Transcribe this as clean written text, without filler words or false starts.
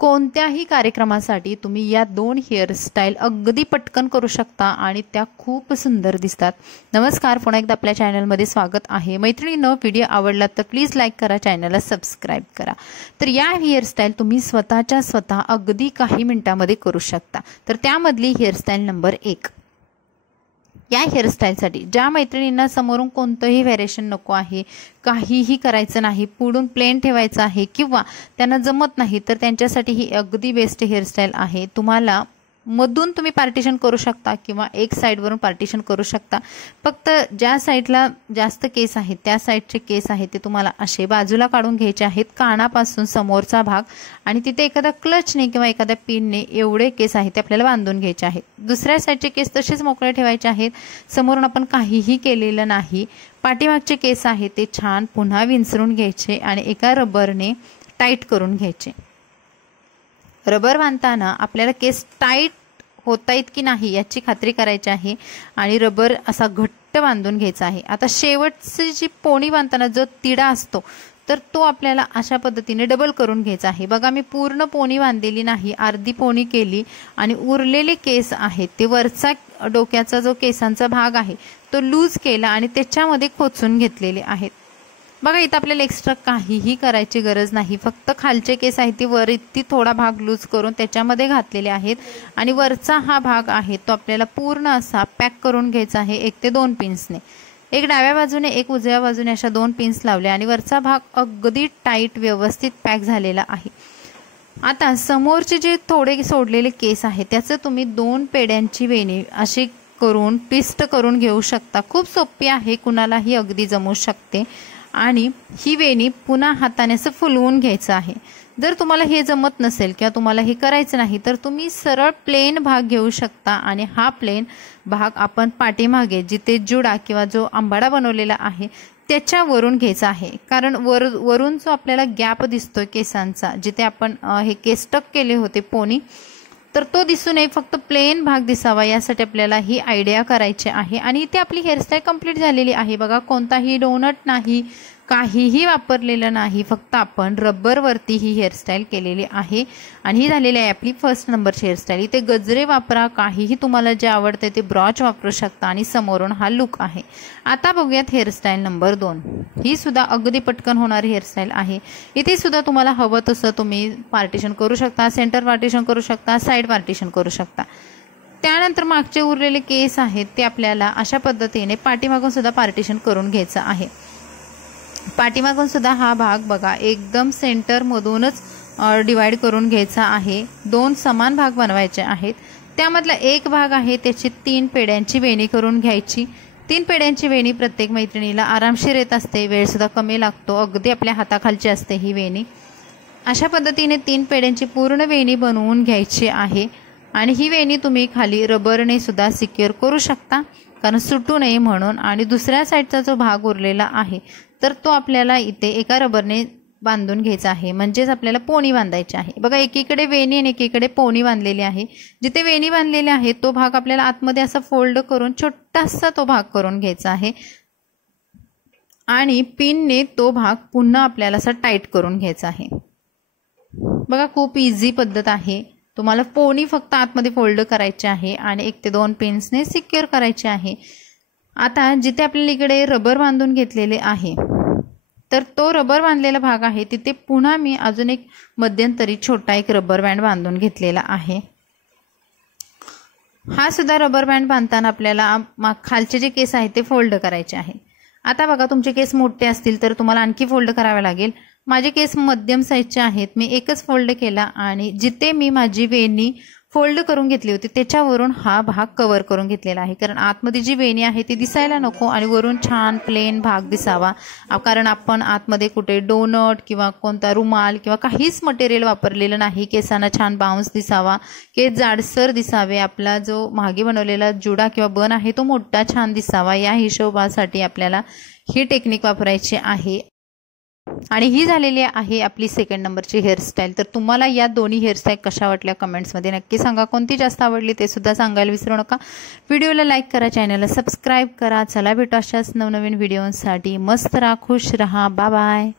कोणत्याही कार्यक्रमासाठी तुम्ही या 2 हेअरस्टाईल अगदी पटकन करू शकता आणि त्या खूप सुंदर दिसतात। नमस्कार, पुन्हा एकदा आपल्या चॅनलमध्ये स्वागत आहे। मैत्रिणींनो, व्हिडिओ आवडला तर प्लीज लाईक करा, चॅनलला सबस्क्राइब करा। तर या हेअरस्टाईल तुम्ही स्वतःच्या स्वतः अगदी काही मिनिटांमध्ये करू शकता। तर त्यामधली हेअरस्टाईल नंबर 1। या हेअरस्टाईलसाठी ज्या मैत्रिणींना समोरून कोणतंही व्हेरिएशन नको आहे, काहीही करायचं नाही, पुढून प्लेन ठेवायचं आहे किंवा त्यांना जमत नाही, तर त्यांच्यासाठी ही अगदी बेस्ट हेअरस्टाईल आहे। तुम्हाला मधून तुम्ही पार्टिशन करू शकता किंवा एक साइडवरून पार्टिशन करू शकता। फक्त ज्या साइडला जास्त केस आहेत त्या साइडचे केस आहेत ते तुम्हाला असे बाजूला काढून घ्यायचे आहेत, कानापासून समोरचा भाग, आणि तिथे एखादा क्लचने किंवा एखाद्या पिनने एवढे केस आहेत ते आपल्याला बांधून घ्यायचे आहेत। दुसऱ्या साइडचे केस तसेच मोकळे ठेवायचे आहेत, समोरून आपण काहीही केलेलं नाही। पाठीमागचे केस आहेत ते छान पुन्हा विंचरून घ्यायचे आणि एका रबरने टाईट करून घ्यायचे। रबर बांधताना आपल्याला केस टाईट होतायत की नाही याची खात्री करायची आहे आणि रबर असा घट्ट बांधून घ्यायचा आहे। आता शेवटची जी पोणी बांधताना जो तिडा असतो तर तो आपल्याला अशा पद्धतीने डबल करून घ्यायचा आहे। बघा, मी पूर्ण पोणी बांधलेली नाही, अर्धी पोणी केली आणि उरलेले केस आहेत ते वरचा डोक्याचा जो केसांचा भाग आहे तो लूज केला आणि त्याच्यामध्ये खोचून घेतलेले आहेत। बघा, इथं आपल्याला एक्स्ट्रा काहीही करायची गरज नाही, फक्त खालचे केस आहेत ते वर इतकी थोडा भाग लूज करून त्याच्यामध्ये घातलेले आहेत आणि वरचा हा भाग आहे तो आपल्याला पूर्ण असा पॅक करून घ्यायचा आहे 1 ते 2 पिन्सने। एक डाव्या बाजूने एक उजव्या बाजूने अशा 2 पिन्स लावल्या आणि वरचा भाग अगदी टाईट व्यवस्थित पॅक झालेला आहे। आता समोरचे जे थोडे सोडलेले केस आहेत त्याचं तुम्ही 2 पेड्यांची वेणी अशी करून ट्विस्ट करून घेऊ शकता। खूप सोपी आहे, कुणालाही अगदी जमू शकते। आणि ही वेणी पुन्हा हाताने असं फुलवून घ्यायचं आहे। जर तुम्हाला हे जमत नसेल किंवा तुम्हाला हे करायचं नाही तर तुम्ही सरळ प्लेन भाग घेऊ शकता आणि हा प्लेन भाग आपण पाठीमागे जिथे जुडा किंवा जो आंबाडा बनवलेला आहे त्याच्यावरून घ्यायचा आहे। कारण वरून जो आपल्याला गॅप दिसतोय केसांचा, जिथे आपण हे केस टक केले होते पोनी, तर तो दिसू नये, फक्त प्लेन भाग दिसावा यासाठी आपल्याला ही आयडिया करायची आहे। आणि इथे आपली हेअरस्टाईल कंप्लीट झालेली आहे। बघा, कोणताही डोनट नाही, काहीही वापरलेलं नाही, फक्त आपण रबरवरती ही हेअरस्टाईल केलेली आहे आणि ही झालेली आहे आपली फर्स्ट नंबरची हेअरस्टाईल। इथे गजरे वापरा, काहीही तुम्हाला जे आवडते ते ब्रॉच वापरू शकता आणि समोरून हा लुक आहे। आता बघूयात हेअरस्टाईल नंबर 2। ही सुद्धा अगदी पटकन होणारी हेअरस्टाईल आहे। इथे सुद्धा तुम्हाला हवं तसं तुम्ही पार्टिशन करू शकता, सेंटर पार्टिशन करू शकता, साइड पार्टिशन करू शकता। त्यानंतर मागचे उरलेले केस आहेत ते आपल्याला अशा पद्धतीने पाठीमागून सुद्धा पार्टिशन करून घ्यायचं आहे। पाठीमागून सुद्धा हा भाग बघा एकदम सेंटर मधूनच डिवाइड करून घ्यायचा आहे। 2 समान भाग बनवायचे आहेत। त्यामधला एक भाग आहे त्याची 3 पेड्यांची वेणी करून घ्यायची। 3 पेड्यांची वेणी प्रत्येक मैत्रिणीला आरामशीर येत असते, वेळ सुद्धा कमी लागतो, अगदी आपल्या हाताखालची असते ही वेणी। अशा पद्धतीने 3 पेड्यांची पूर्ण वेणी बनवून घ्यायची आहे आणि ही वेणी तुम्ही खाली रबरने सुद्धा सिक्युअर करू शकता कारण सुटू नये म्हणून। आणि दुसऱ्या साईडचा जो भाग उरलेला आहे तर तो आपल्याला इथे एका रबरने बांधून घ्यायचा आहे, म्हणजेच आपल्याला पोणी बांधायची आहे। बघा, एकीकडे वेणी आणि एकीकडे पोणी बांधलेली आहे। जिथे वेणी बांधलेली आहे तो भाग आपल्याला आतमध्ये असा फोल्ड करून छोटासा तो भाग करून घ्यायचा आहे आणि पिनने तो भाग पुन्हा आपल्याला असा टाईट करून घ्यायचा आहे। बघा, खूप इझी पद्धत आहे। तुम्हाला पोणी फक्त आतमध्ये फोल्ड करायचे आहे आणि 1 ते 2 पिन्सने सिक्युअर करायचे आहे। आता जिथे आपल्याला इकडे रबर बांधून घेतलेले आहे तर तो रबर बांधलेला भाग आहे तिथे पुन्हा मी अजून एक मध्यंतरी छोटा एक रबर बँड बांधून घेतलेला आहे। हा सुद्धा रबर बँड बांधताना आपल्याला खालचे जे केस आहेत ते फोल्ड करायचे आहे। आता बघा, तुमचे केस मोठे असतील तर तुम्हाला आणखी फोल्ड करावे लागेल। माझे केस मध्यम साईजचे आहेत, मी एकच फोल्ड केला आणि जिथे मी माझी वेणी फोल्ड करून घेतली होती त्याच्यावरून हा भाग कव्हर करून घेतलेला आहे। कारण आतमध्ये जी वेणी आहे ती दिसायला नको आणि वरून छान प्लेन भाग दिसावा, कारण आपण आतमध्ये कुठे डोनट किंवा कोणता रुमाल किंवा काहीच मटेरियल वापरलेलं नाही। केसांना छान बाउन्स दिसावा, केस जाडसर दिसावे, आपला जो मागे बनवलेला जुडा किंवा बन आहे तो मोठा छान दिसावा, या हिशोबासाठी आपल्याला ही टेक्निक वापरायची आहे। आणि ही झालेली आहे आपली सेकंड नंबरची हेअरस्टाईल। तर तुम्हाला या दोन्ही हेअरस्टाईल कशा वाटल्या कमेंट्समध्ये नक्की सांगा, कोणती जास्त आवडली ते सुद्धा सांगायला विसरू नका। व्हिडिओला लाईक करा, चॅनलला सबस्क्राइब करा। चला भेटू अशाच नवनवीन व्हिडिओसाठी। मस्त राहा, खुश राहा, बाय बाय।